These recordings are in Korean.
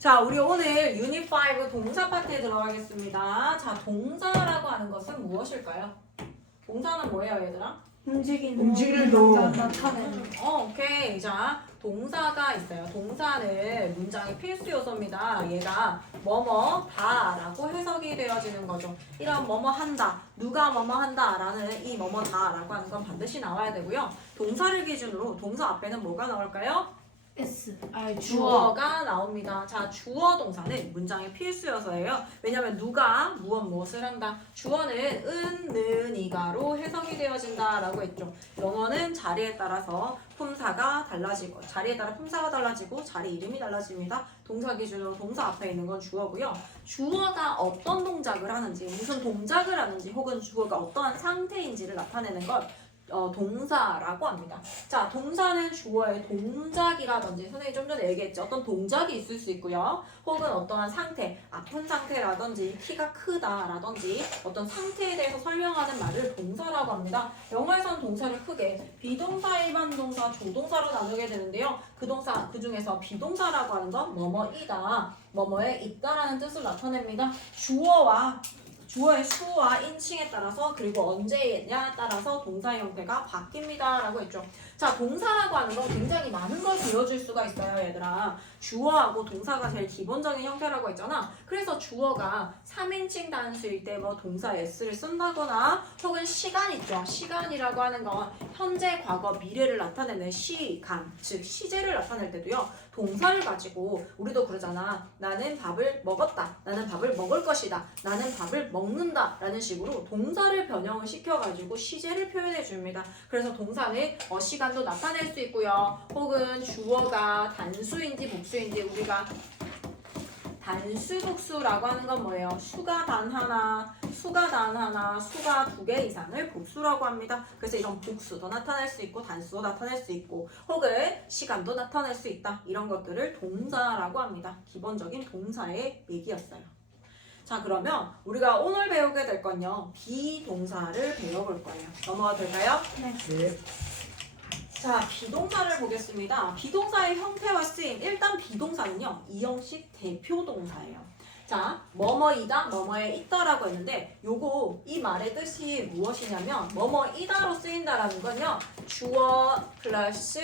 자, 우리 오늘 유닛 5 동사 파트에 들어가겠습니다. 자, 동사라고 하는 것은 무엇일까요? 동사는 뭐예요, 얘들아? 움직이는 거. 나타내는. 오케이. 자, 동사가 있어요. 동사는 문장의 필수 요소입니다. 얘가 뭐뭐다라고 해석이 되어지는 거죠. 이런 뭐뭐 한다, 누가 뭐뭐 한다라는 이 뭐뭐다라고 하는 건 반드시 나와야 되고요. 동사를 기준으로 동사 앞에는 뭐가 나올까요? S. 주어가 나옵니다. 자, 주어 동사는 문장의 필수 요소예요. 왜냐하면 누가 무엇을 한다. 주어는 은, 는, 이가로 해석이 되어진다라고 했죠. 영어는 자리에 따라서 품사가 달라지고 자리에 따라 품사가 달라지고 자리 이름이 달라집니다. 동사 기준으로 동사 앞에 있는 건 주어고요. 주어가 어떤 동작을 하는지, 무슨 동작을 하는지, 혹은 주어가 어떠한 상태인지를 나타내는 것 동사라고 합니다. 자, 동사는 주어의 동작이라든지 선생님이 좀 전에 얘기했죠. 어떤 동작이 있을 수 있고요. 혹은 어떠한 상태, 아픈 상태라든지 키가 크다라든지 어떤 상태에 대해서 설명하는 말을 동사라고 합니다. 영어에서는 동사를 크게 비동사, 일반 동사, 조동사로 나누게 되는데요. 그 중에서 비동사라고 하는 건 뭐뭐이다, 뭐뭐에 있다라는 뜻을 나타냅니다. 주어의 수와 인칭에 따라서 그리고 언제냐에 따라서 동사의 형태가 바뀝니다 라고 했죠. 자, 동사라고 하는 건 굉장히 많은 걸 보여줄 수가 있어요, 얘들아. 주어하고 동사가 제일 기본적인 형태라고 했잖아. 그래서 주어가 3인칭 단수일 때 뭐 동사 s를 쓴다거나 혹은 시간 있죠. 시간이라고 하는 건 현재, 과거, 미래를 나타내는 시간, 즉 시제를 나타낼 때도요. 동사를 가지고 우리도 그러잖아. 나는 밥을 먹었다. 나는 밥을 먹을 것이다. 나는 밥을 먹는다. 라는 식으로 동사를 변형을 시켜가지고 시제를 표현해 줍니다. 그래서 동사는 시간도 나타낼 수 있고요. 혹은 주어가 단수인지 복수인지 우리가 단수, 복수라고 하는 건 뭐예요? 수가 단 하나, 수가 단 하나, 수가 2개 이상을 복수라고 합니다. 그래서 이런 복수도 나타낼 수 있고 단수도 나타낼 수 있고 혹은 시간도 나타낼 수 있다. 이런 것들을 동사라고 합니다. 기본적인 동사의 얘기였어요. 자, 그러면 우리가 오늘 배우게 될 건요. 비동사를 배워볼 거예요. 넘어가도 될까요? 네. 자, 비동사를 보겠습니다. 비동사의 형태와 쓰임. 일단 비동사는요. 이형식 대표 동사예요. 자, 뭐뭐이다, 뭐뭐에 있다라고 했는데 요거 이 말의 뜻이 무엇이냐면 뭐뭐이다로 쓰인다라는 건요. 주어 플러스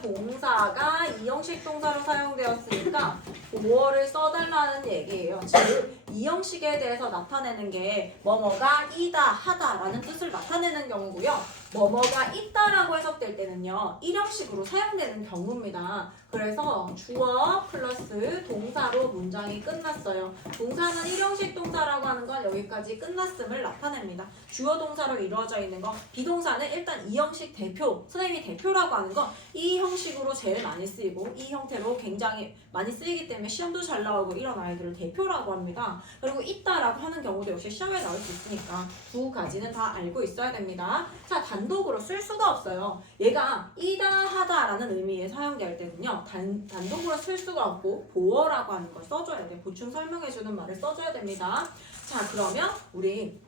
동사가 이형식 동사로 사용되었으니까 보어를 써달라는 얘기예요. 즉 이형식에 대해서 나타내는 게 뭐뭐가 이다, 하다라는 뜻을 나타내는 경우고요. 뭐뭐가 있다라고 해석될 때는요. 1형식으로 사용되는 경우입니다. 그래서 주어 플러스 동사로 문장이 끝났어요. 동사는 1형식 동사라고 하는 건 여기까지 끝났음을 나타냅니다. 주어 동사로 이루어져 있는 거. 비동사는 일단 2형식 대표, 선생님이 대표라고 하는 건 이 형식으로 제일 많이 쓰이고 이 형태로 굉장히 많이 쓰이기 때문에 시험도 잘 나오고 이런 아이들을 대표라고 합니다. 그리고 있다라고 하는 경우도 역시 시험에 나올 수 있으니까 두 가지는 다 알고 있어야 됩니다. 자, 단독으로 쓸 수가 없어요. 얘가 이다, 하다라는 의미에 사용될 때는요. 단독으로 쓸 수가 없고 보어라고 하는 걸 써줘야 돼. 보충 설명해주는 말을 써줘야 됩니다. 자, 그러면 우리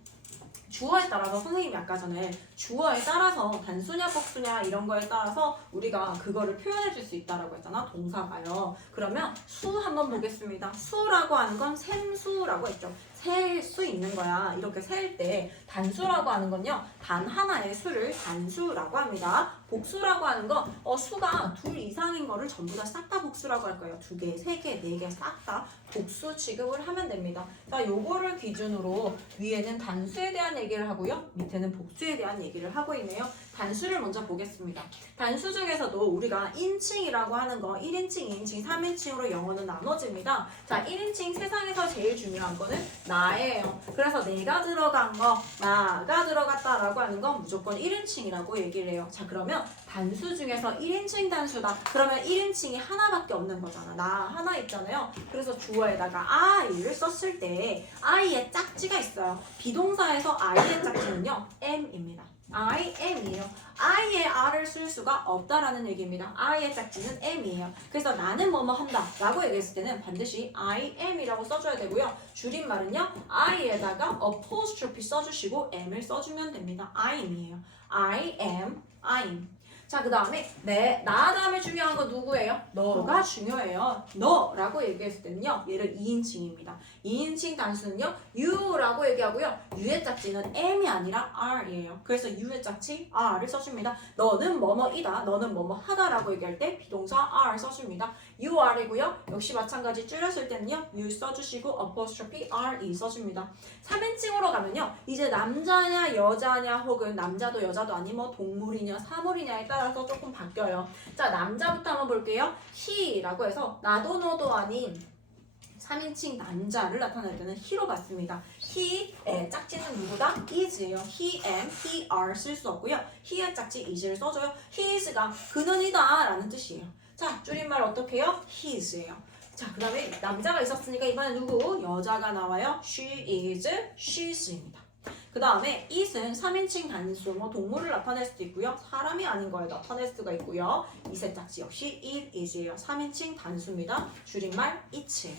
주어에 따라서 선생님이 아까 전에 주어에 따라서 단수냐 복수냐 이런 거에 따라서 우리가 그거를 표현해 줄 수 있다라고 했잖아. 동사가요. 그러면 수 한번 보겠습니다. 수라고 하는 건 셈수라고 했죠. 셀 수 있는 거야. 이렇게 셀 때 단수라고 하는 건요. 단 하나의 수를 단수라고 합니다. 복수라고 하는 건 수가 2 이상인 거를 전부 다 싹 다 복수라고 할 거예요. 2개, 3개, 4개 싹 다 복수 취급을 하면 됩니다. 자, 요거를 기준으로 위에는 단수에 대한 얘기를 하고요. 밑에는 복수에 대한 얘기를 하고 있네요. 단수를 먼저 보겠습니다. 단수 중에서도 우리가 인칭이라고 하는 거 1인칭, 2인칭, 3인칭으로 영어는 나눠집니다. 자, 1인칭 세상에서 제일 중요한 거는 나예요. 그래서 내가 들어간 거, 나가 들어갔다라고 하는 건 무조건 1인칭이라고 얘기를 해요. 자, 그러면 단수 중에서 1인칭 단수다. 그러면 1인칭이 하나밖에 없는 거잖아. 나 하나 있잖아요. 그래서 주어에다가 I를 썼을 때 I의 짝지가 있어요. 비동사에서 I의 짝지는요. M입니다. I am이에요. I의 R을 쓸 수가 없다라는 얘기입니다. I의 짝지는 M이에요. 그래서 나는 뭐뭐 한다 라고 얘기했을 때는 반드시 I am이라고 써줘야 되고요. 줄임말은요. I에다가 apostrophe 써주시고 M을 써주면 됩니다. I'm이에요. I am, I'm. 자, 그 다음에 나 다음에 중요한 건 누구예요? 너가 중요해요. 너라고 얘기했을 때는요. 얘를 2인칭입니다. 2인칭 단수는요. you라고 얘기하고요. you의 짝지는 m이 아니라 r이에요. 그래서 you의 짝지 r을 써줍니다. 너는 뭐뭐이다. 너는 뭐뭐 하다라고 얘기할 때 비동사 r 써줍니다. you are이고요. 역시 마찬가지 줄였을 때는요. you 써주시고 apostrophe re 써줍니다. 3인칭으로 가면요. 이제 남자냐 여자냐 혹은 남자도 여자도 아닌 뭐 동물이냐 사물이냐에 따라서 조금 바뀌어요. 자, 남자부터 한번 볼게요. he라고 해서 나도 너도 아닌 3인칭 남자를 나타낼 때는 he로 받습니다. he의 짝지는 누구다? is예요. he, am, he, are 쓸 수 없고요. he의 짝지 is를 써줘요. he is가 그는 이다 라는 뜻이에요. 자, 줄임말 어떻게 해요? his예요. 자, 그 다음에 남자가 있었으니까 이번에 누구? 여자가 나와요. she is, she's입니다. 그 다음에 it은 3인칭 단수, 뭐 동물을 나타낼 수도 있고요. 사람이 아닌 걸 나타낼 수가 있고요. it의 짝지 역시 it is예요. 3인칭 단수입니다. 줄임말 it예요.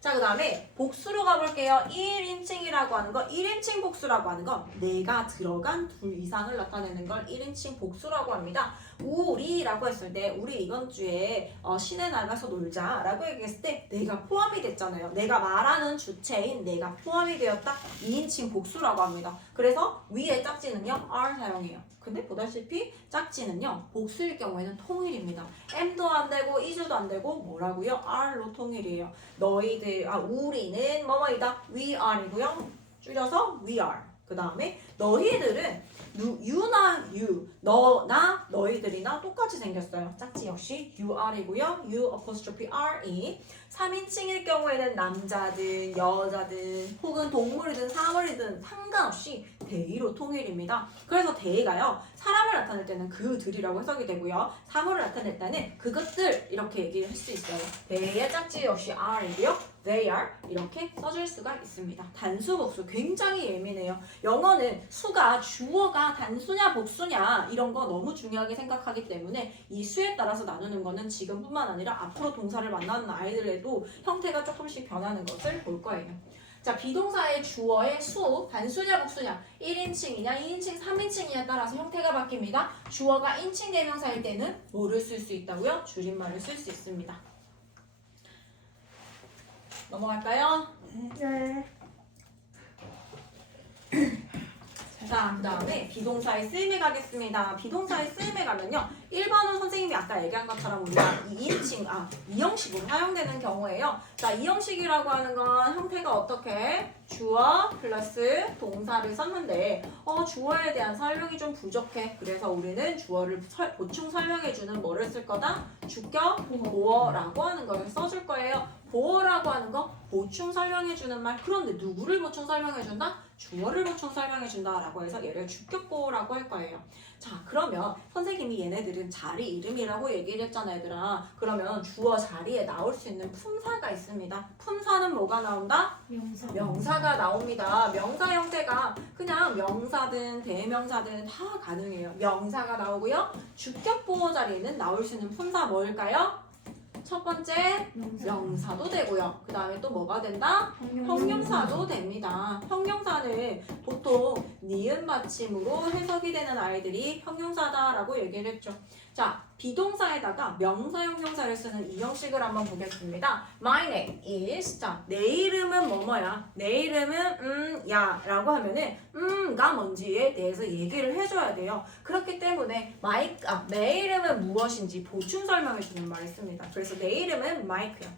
자, 그 다음에 복수로 가볼게요. 1인칭이라고 하는 거, 1인칭 복수라고 하는 건 내가 들어간 둘 이상을 나타내는 걸 1인칭 복수라고 합니다. 우리라고 했을 때 우리 이번 주에 시내 나가서 놀자라고 얘기했을 때 내가 포함이 됐잖아요. 내가 말하는 주체인 내가 포함이 되었다. 2인칭 복수라고 합니다. 그래서 위에 짝지는요. are 사용해요. 근데 보다시피 짝지는요. 복수일 경우에는 통일입니다. am도 안 되고 is도 안 되고 뭐라고요? are로 통일이에요. 너희들, 우리는 뭐뭐이다. we are이고요. 줄여서 we are. 그 다음에 너희들은 you나 you, 너나 너희들이나 똑같이 생겼어요. 짝지 역시 you are이고요. you apostrophe re. 3인칭일 경우에는 남자든 여자든 혹은 동물이든 사물이든 상관없이 they로 통일입니다. 그래서 they가요. 사람을 나타낼 때는 그들이라고 해석이 되고요. 사물을 나타낼 때는 그것들 이렇게 얘기를 할 수 있어요. they의 짝지 역시 are이고요. they are 이렇게 써줄 수가 있습니다. 단수 복수 굉장히 예민해요. 영어는 수가 주어가 단수냐 복수냐 이런 거 너무 중요하게 생각하기 때문에 이 수에 따라서 나누는 거는 지금뿐만 아니라 앞으로 동사를 만나는 아이들에도 형태가 조금씩 변하는 것을 볼 거예요. 자, 비동사의 주어의 수, 단수냐 복수냐, 1인칭이냐 2인칭 3인칭이냐에 따라서 형태가 바뀝니다. 주어가 인칭 대명사일 때는 뭐를 쓸 수 있다고요? 줄임말을 쓸 수 있습니다. 넘어갈까요? 네. 자, 그 다음에 비동사의 쓰임에 가겠습니다. 비동사의 쓰임에 가면요. 1번은 선생님이 아까 얘기한 것처럼 우리가 2형식으로 사용되는 경우에요. 자, 2형식이라고 하는 건 형태가 어떻게? 주어 플러스 동사를 썼는데 주어에 대한 설명이 좀 부족해. 그래서 우리는 주어를 보충 설명해주는 뭐를 쓸 거다? 주격 보어라고 하는 걸 써줄 거예요. 보어라고 하는 거 보충 설명해주는 말. 그런데 누구를 보충 설명해준다? 주어를 보충 설명해준다라고 해서 얘를 주격 보어라고 할 거예요. 자, 그러면 선생님이 얘네들은 자리 이름이라고 얘기를 했잖아, 얘들아. 그러면 주어 자리에 나올 수 있는 품사가 있습니다. 품사는 뭐가 나온다? 명사가 나옵니다. 명사 형태가 그냥 명사든 대명사든 다 가능해요. 명사가 나오고요. 주격 보어 자리에는 나올 수 있는 품사 뭘까요? 첫 번째 명사도 되고요. 그 다음에 또 뭐가 된다? 형용사도 됩니다. 형용사는 보통 니은 받침으로 해석이 되는 아이들이 형용사다라고 얘기를 했죠. 자, 비동사에다가 명사 형용사를 쓰는 이 형식을 한번 보겠습니다. My name is. 자, 내 이름은 뭐뭐야. 내 이름은 야 라고 하면은 가 뭔지에 대해서 얘기를 해줘야 돼요. 그렇기 때문에 내 이름은 무엇인지 보충 설명해주는 말을 씁니다. 그래서 내 이름은 마이크야.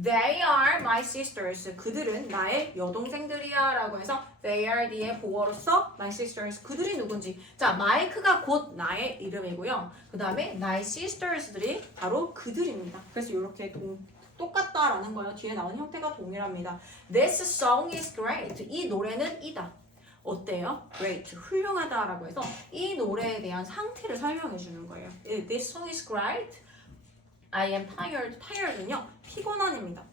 They are my sisters. 그들은 나의 여동생들이야 라고 해서 they are 뒤에 보어로서 my sisters. 그들이 누군지. 자, 마이크가 곧 나의 이름이고요. 그 다음에 나의 sisters들이 바로 그들입니다. 그래서 이렇게 똑같다라는 거예요. 뒤에 나온 형태가 동일합니다. This song is great. 이 노래는 이다. 어때요? Great. 훌륭하다라고 해서 이 노래에 대한 상태를 설명해 주는 거예요. This song is great. I am tired. tired는요. 피곤한입니다.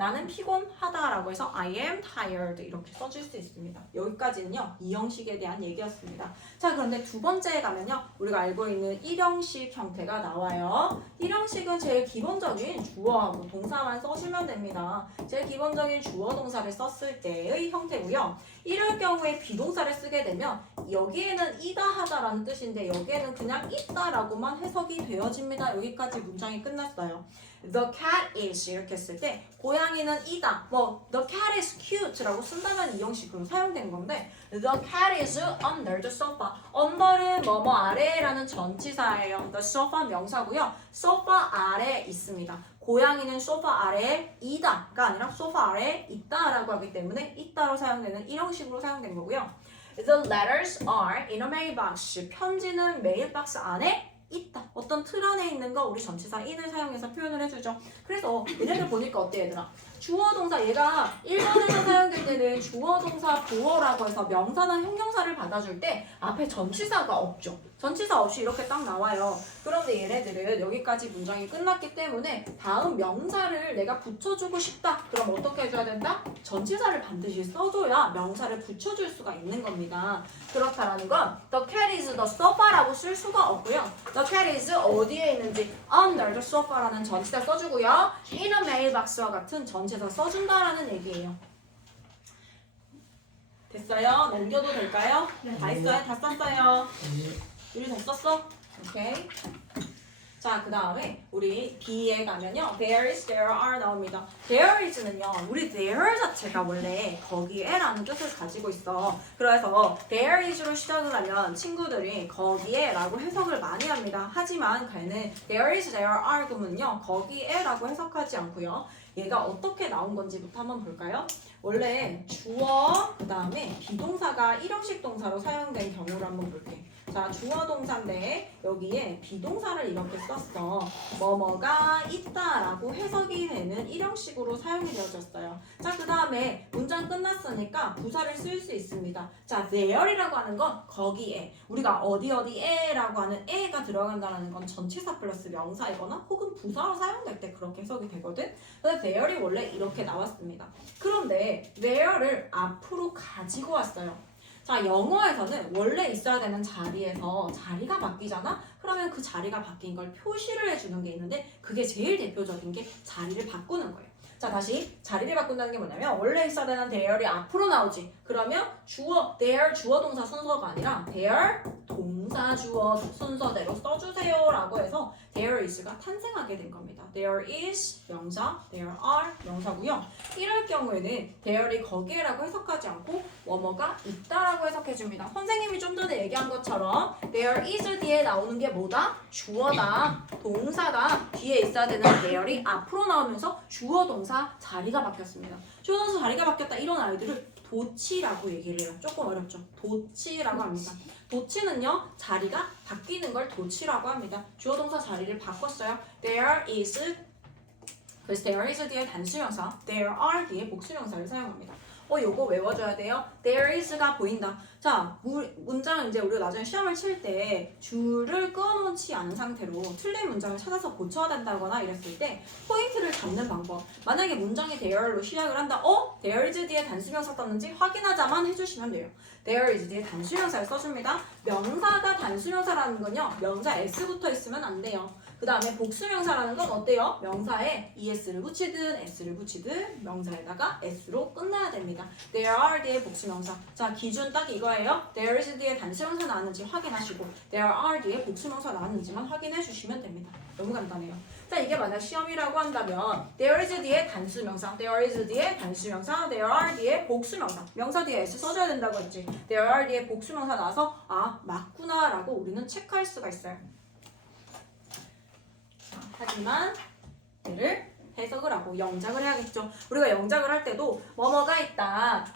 나는 피곤하다라고 해서 I am tired 이렇게 써줄 수 있습니다. 여기까지는요. 이 형식에 대한 얘기였습니다. 자, 그런데 두 번째에 가면요. 우리가 알고 있는 일형식 형태가 나와요. 일형식은 제일 기본적인 주어하고 동사만 써주면 됩니다. 제일 기본적인 주어 동사를 썼을 때의 형태고요. 이럴 경우에 비동사를 쓰게 되면 여기에는 이다 하다라는 뜻인데 여기에는 그냥 있다라고만 해석이 되어집니다. 여기까지 문장이 끝났어요. The cat is 이렇게 했을 때 고양이는 이다. 뭐 the cat is cute라고 쓴다면 이 형식으로 사용된 건데 the cat is under the sofa. under는 뭐뭐 아래라는 전치사예요. the sofa 명사고요. sofa 아래에 있습니다. 고양이는 소파 아래에 이다가 아니라 소파 아래에 있다라고 하기 때문에 있다로 사용되는 이런 형식으로 사용된 거고요. The letters are in a mailbox. 편지는 메일박스 안에 있다. 어떤 틀 안에 있는 거 우리 전치사 in을 사용해서 표현을 해주죠. 그래서 얘네들 보니까 어때 얘들아? 주어 동사 얘가 1번에서 사용될 때는 주어 동사 보어라고 해서 명사나 형용사를 받아줄 때 앞에 전치사가 없죠. 전치사 없이 이렇게 딱 나와요. 그런데 얘네들은 여기까지 문장이 끝났기 때문에 다음 명사를 내가 붙여주고 싶다. 그럼 어떻게 해줘야 된다? 전치사를 반드시 써줘야 명사를 붙여줄 수가 있는 겁니다. 그렇다라는 건 the cat is the sofa라고 쓸 수가 없고요. the cat is 어디에 있는지 under the sofa라는 전치사 써주고요. in a mailbox와 같은 전치사 써준다라는 얘기예요. 됐어요? 넘겨도 될까요? 다 했어요? 다 썼어요? 우리 다 썼어? 오케이. 자, 그 다음에 우리 B에 가면요. There is, there are 나옵니다. There is는요. 우리 there 자체가 원래 거기에라는 뜻을 가지고 있어. 그래서 there is로 시작을 하면 친구들이 거기에라고 해석을 많이 합니다. 하지만 걔는 there is, there are 그러면요. 거기에라고 해석하지 않고요. 얘가 어떻게 나온 건지부터 한번 볼까요? 원래 주어, 그 다음에 비동사가 일형식 동사로 사용된 경우를 한번 볼게. 자, 주어 동사인데 여기에 비동사를 이렇게 썼어. 뭐뭐가 있다라고 해석이 되는 일형식으로 사용이 되어졌어요. 자, 그 다음에 문장 끝났으니까 부사를 쓸 수 있습니다. 자, there이라고 하는 건 거기에. 우리가 어디에라고 하는 에가 들어간다는 건 전치사 플러스 명사이거나 혹은 부사로 사용될 때 그렇게 해석이 되거든. 근데 there이 원래 이렇게 나왔습니다. 그런데 there를 앞으로 가지고 왔어요. 자, 영어에서는 원래 있어야 되는 자리에서 자리가 바뀌잖아? 그러면 그 자리가 바뀐 걸 표시를 해주는 게 있는데 그게 제일 대표적인 게 자리를 바꾸는 거예요. 자, 다시 자리를 바꾼다는 게 뭐냐면 원래 있어야 되는 there이 앞으로 나오지. 그러면 주어, there 주어 동사 순서가 아니라 there 동사 주어 순서대로 써주세요 라고 해서 there is가 탄생하게 된 겁니다. There is 명사, there are 명사고요. 이럴 경우에는 there이 거기에라고 해석하지 않고 뭐뭐가 있다라고 해석해줍니다. 선생님이 좀 전에 얘기한 것처럼 there is 뒤에 나오는 게 뭐다? 주어다, 동사다. 뒤에 있어야 되는 there이 앞으로 나오면서 주어 동사 자리가 바뀌었습니다. 주어 동사 자리가 바뀌었다 이런 아이들을 도치라고 얘기를 해요. 조금 어렵죠? 도치라고 합니다. 도치는요, 자리가 바뀌는 걸 도치라고 합니다. 주어 동사 자리를 바꿨어요. There is, 그래서 there is 뒤에 단수명사, there are 뒤에 복수명사를 사용합니다. 요거 외워줘야 돼요. There is가 보인다. 자, 문장은 이제 우리가 나중에 시험을 칠 때 줄을 끊어놓지 않은 상태로 틀린 문장을 찾아서 고쳐야 된다거나 이랬을 때 포인트를 잡는 방법. 만약에 문장이 there로 시작을 한다. there is 뒤에 단수명사 썼는지 확인하자만 해주시면 돼요. there is 뒤에 단수명사를 써줍니다. 명사가 단수명사라는 건요. 명사 s부터 있으면 안 돼요. 그 다음에 복수명사라는 건 어때요? 명사에 es를 붙이든 s를 붙이든 명사에다가 s로 끝나야 됩니다. there are 뒤에 복수명사. 자, 기준 딱 이거예요. there is 뒤에 단수명사 나왔는지 확인하시고 there are 뒤에 복수명사 나왔는지만 확인해 주시면 됩니다. 너무 간단해요. 자, 이게 만약 시험이라고 한다면 there is 뒤에 단수명사, there is 뒤에 단수명사, there are 뒤에 복수명사. 명사 뒤에 s 써줘야 된다고 했지. there are 뒤에 복수명사 나와서 맞구나 라고 우리는 체크할 수가 있어요. 하지만 얘를 해석을 하고 영작을 해야겠죠. 우리가 영작을 할 때도 뭐뭐가 있다.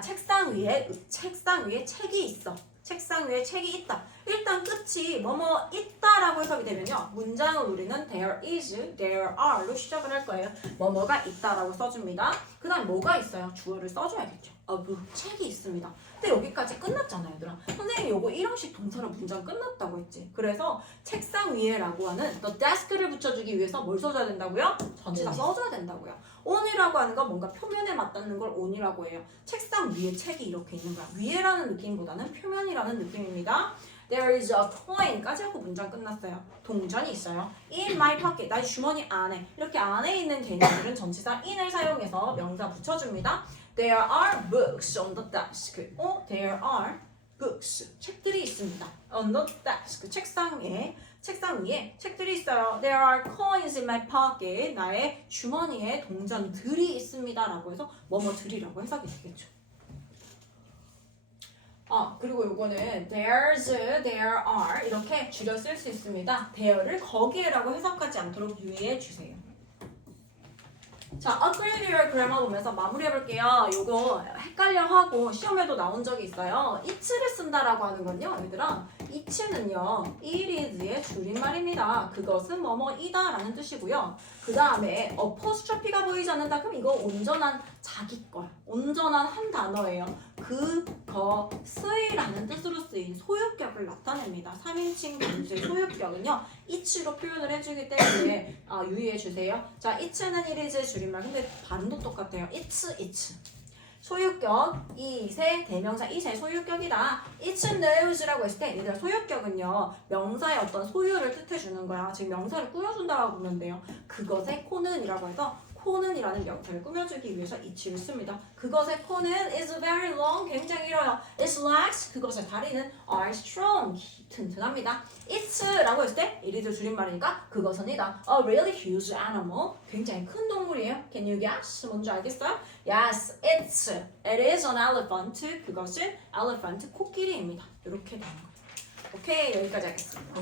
책상 위에 책이 있어. 책상 위에 책이 있다. 일단 끝이 뭐뭐 있다라고 해석이 되면요. 문장은 우리는 there is, there are로 시작을 할 거예요. 뭐뭐가 있다라고 써줍니다. 그 다음 뭐가 있어요? 주어를 써줘야겠죠. a book. 책이 있습니다. 근데 여기까지 끝났잖아요, 얘들아. 선생님이 요거 1형식 동사로 문장 끝났다고 했지. 그래서 책상 위에라고 하는 the desk를 붙여주기 위해서 뭘 써줘야 된다고요? 전치사 써줘야 된다고요. on이라고 하는 건 뭔가 표면에 맞닿는 걸 on이라고 해요. 책상 위에 책이 이렇게 있는 거야. 위에라는 느낌보다는 표면이라는 느낌입니다. There is a coin까지 하고 문장 끝났어요. 동전이 있어요. In my pocket. 나의 주머니 안에. 이렇게 안에 있는 개념들은 전치사 in을 사용해서 명사 붙여줍니다. There are books on the desk. There are books. 책들이 있습니다. On the desk. 책상 위에 책들이 있어요. There are coins in my pocket. 나의 주머니에 동전들이 있습니다. 라고 해서 뭐뭐들이라고 해석이 되겠죠. 그리고 요거는 there are 이렇게 줄여 쓸 수 있습니다. there를 거기에라고 해석하지 않도록 유의해 주세요. 자, upgrade your grammar 보면서 마무리해볼게요. 요거 헷갈려하고 시험에도 나온 적이 있어요. it를 쓴다라고 하는 건요, 얘들아. it는요, it is의 줄임말입니다. 그것은 뭐뭐이다 라는 뜻이고요. 그 다음에 apostrophe가 보이지 않는다. 그럼 이거 온전한 자기 걸, 온전한 한 단어예요. 그것의 라는 뜻으로 쓰인 소유격을 나타냅니다. 3인칭 문제의 소유격은요, it로 표현을 해주기 때문에 유의해 주세요. 자, it는 it is의 줄임말. 근데 발음도 똑같아요. it's. 소유격, it의 대명사, it의 소유격이다. it knows라고 했을 때 얘들아 소유격은요 명사의 어떤 소유를 뜻해주는 거야. 지금 명사를 꾸며준다고 보면 돼요. 그것의 코는이라고 해서 코는이라는 명사를 꾸며주기 위해서 it를 씁니다. 그것의 코는 is very long, 굉장히 길어요. its legs, 그것의 다리는 are strong, 튼튼합니다. it'라고 했을 때 it is 줄임말이니까 그것은이다. A really huge animal, 굉장히 큰 동물이에요. Can you guess? 뭔지 알겠어요? Yes, it is an elephant. 그것은 elephant, 코끼리입니다. 이렇게 되는 거예요. 오케이, 여기까지 하겠습니다.